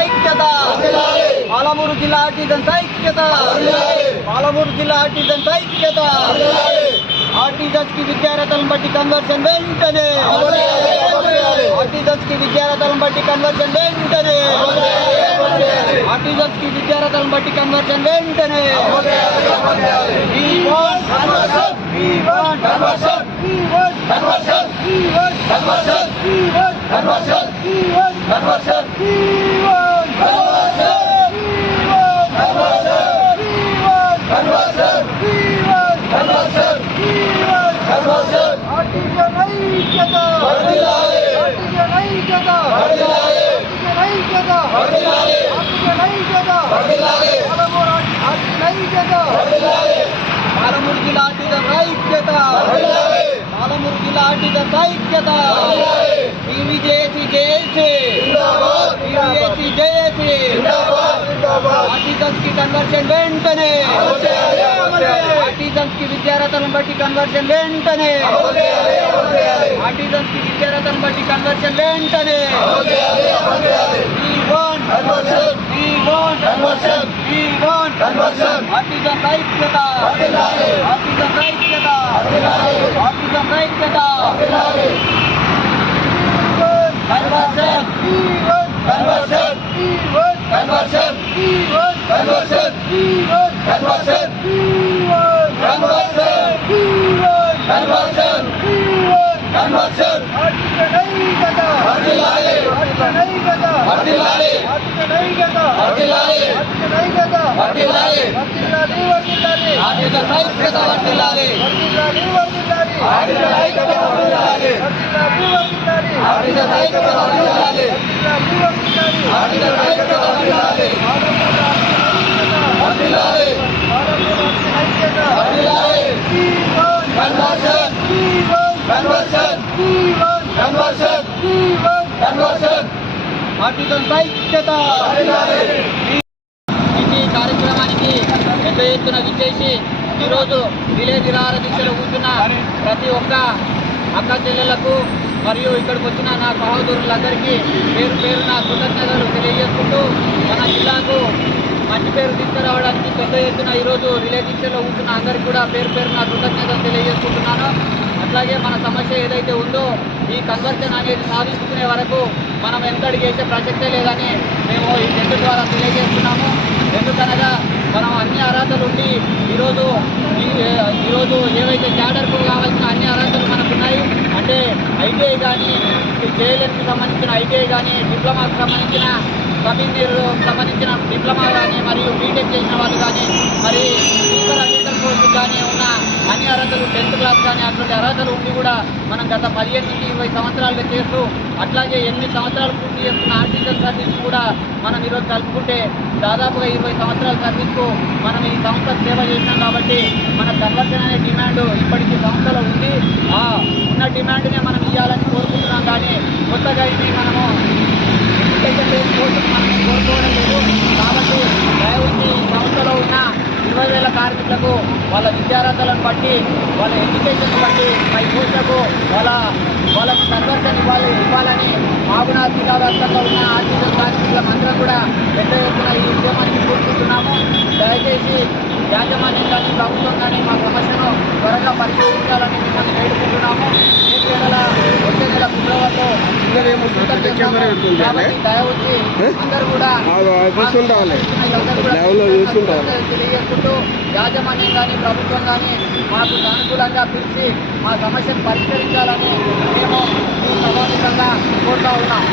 ఐక్యత పాలమూరు జిల్లా ఆర్టిజన్స్ ఐక్యత పాలమూరు జిల్లా ఆర్టిజన్స్ ఐక్యత ఆర్టిజన్స్ కి విద్యార్థులను బట్టి కన్వర్షన్ వెంటనే ఆర్టిజన్స్ కి విద్యార్థులను బట్టి కన్వర్షన్ వెంటనే ఆర్టిజన్స్ కి విద్యార్థులను బట్టి కన్వర్షన్ వెంటనే పాలమూరు జిల్లా ఆర్టిజన్స్ ఐక్యత పాలమూరు జిల్లా ఆర్టిజన్స్ ఐక్యత పీవీజేఏసీ జేఏసీ పీవీఏసీ జేఏసీ ఆర్టిజన్స్ కి కన్వర్షన్ వెంటనే ఆర్టిజన్స్ కి విద్యార్థులను బట్టి కన్వర్షన్ వెంటనే ఆర్టిజన్స్ కి విద్యార్థులను బట్టి కన్వర్షన్ వెంటనే ఆర్టిజన్స్ ఐక్యత ఆర్టిజన్స్ ఐక్యత ఆర్టిజన్స్ ఐక్యత conversion conversion conversion conversion conversion conversion conversion artisans ఐక్యత. ఈ కార్యక్రమానికి పెద్ద ఎత్తున విచ్చేసి ఈరోజు రిలే నిరాహార దీక్షలు కూర్చున్న ప్రతి ఒక్క అక్క చెల్లెళ్లకు మరియు ఇక్కడికి వచ్చిన నా సహోదరులందరికీ పేరు పేరున కృతజ్ఞతలు తెలియజేసుకుంటూ మన జిల్లాకు మంచి పేరు తీసుకురావడానికి పెద్ద ఎత్తున ఈరోజు రిలే దీక్షలో కూర్చున్న అందరికీ కూడా పేరు పేరున కృతజ్ఞతలు తెలియజేసుకుంటున్నాను. అట్లాగే మన సమస్య ఏదైతే ఉందో ఈ కన్వర్షన్ అనేది సాధించుకునే వరకు మనం వెనకడుగు వేసే ప్రసక్తే లేదని మేము ఈ టెంట్ ద్వారా తెలియజేస్తున్నాము. ఎందుకనగా మనం అన్ని అర్హతలు ఉండి ఈరోజు ఏవైతే క్యాడర్కు కావాల్సిన అన్ని అర్హతలు మనకు ఉన్నాయి. అంటే ఐటీఐ కానీ, జేఎల్ఎన్కి సంబంధించిన ఐటీఐ కానీ, డిప్లొమాకు సంబంధించిన సంబంధించిన డిప్లొమా కానీ, మరియు బీటెక్ చేసిన వాళ్ళు కానీ, మరి టీచర్ అసిస్టెంట్ కోర్సుకు కానీ ఉన్న అన్ని అర్హతలు 10th క్లాస్ కానీ అటువంటి అర్హతలు ఉండి కూడా మనం గత 15 నుంచి 20 సంవత్సరాలుగా చేస్తూ అట్లాగే 8 సంవత్సరాలు పూర్తి చేస్తున్న ఆర్టిజన్ సర్వీస్ కూడా మనం ఈరోజు కలుపుకుంటే దాదాపుగా 20 సంవత్సరాల సర్వీస్కు మనం ఈ సంస్థకు సేవ చేసినాం. కాబట్టి మన కన్వర్షన్ అనే డిమాండ్ ఇప్పటికీ సంస్థలో ఉంది. ఉన్న డిమాండ్నే మనం ఇవ్వాలని కోరుకుంటున్నాం. కానీ కొత్తగా ఇది మనము మనం కోరుకోవడం లేదు. కాబట్టి దయవుంచి సంస్థలో ఉన్న 20,000 కార్మికులకు వాళ్ళ విద్యార్హతలను బట్టి, వాళ్ళ ఎడ్యుకేషన్ బట్టి, పై కోర్సులకు వాళ్ళకు కన్వర్షన్ ఇవ్వాలని మాగునాథ్ జిల్లా వ్యాప్తంగా ఉన్న ఆర్టిజన్ కార్మికులకు అందరం కూడా పెద్ద ఎత్తున ఈ ఉద్యమాన్ని కోరుకుంటున్నాము. దయచేసి యాజమాన్యం కానీ, ప్రభుత్వం కానీ మా సమస్యను త్వరగా పరిశీలించాలని మిమ్మల్ని వేడుకుంటున్నాము. వచ్చే నెల ఫిబ్రవరిలో కాబట్టి దయవుంచి అందరూ కూడా తెలియజేసుకుంటూ యాజమాన్యం కానీ, ప్రభుత్వం కానీ మాకు సానుకూలంగా పిలిచి మా సమస్యను పరిష్కరించాలని మేము సమావేశంగా కోరుతా ఉన్నాం.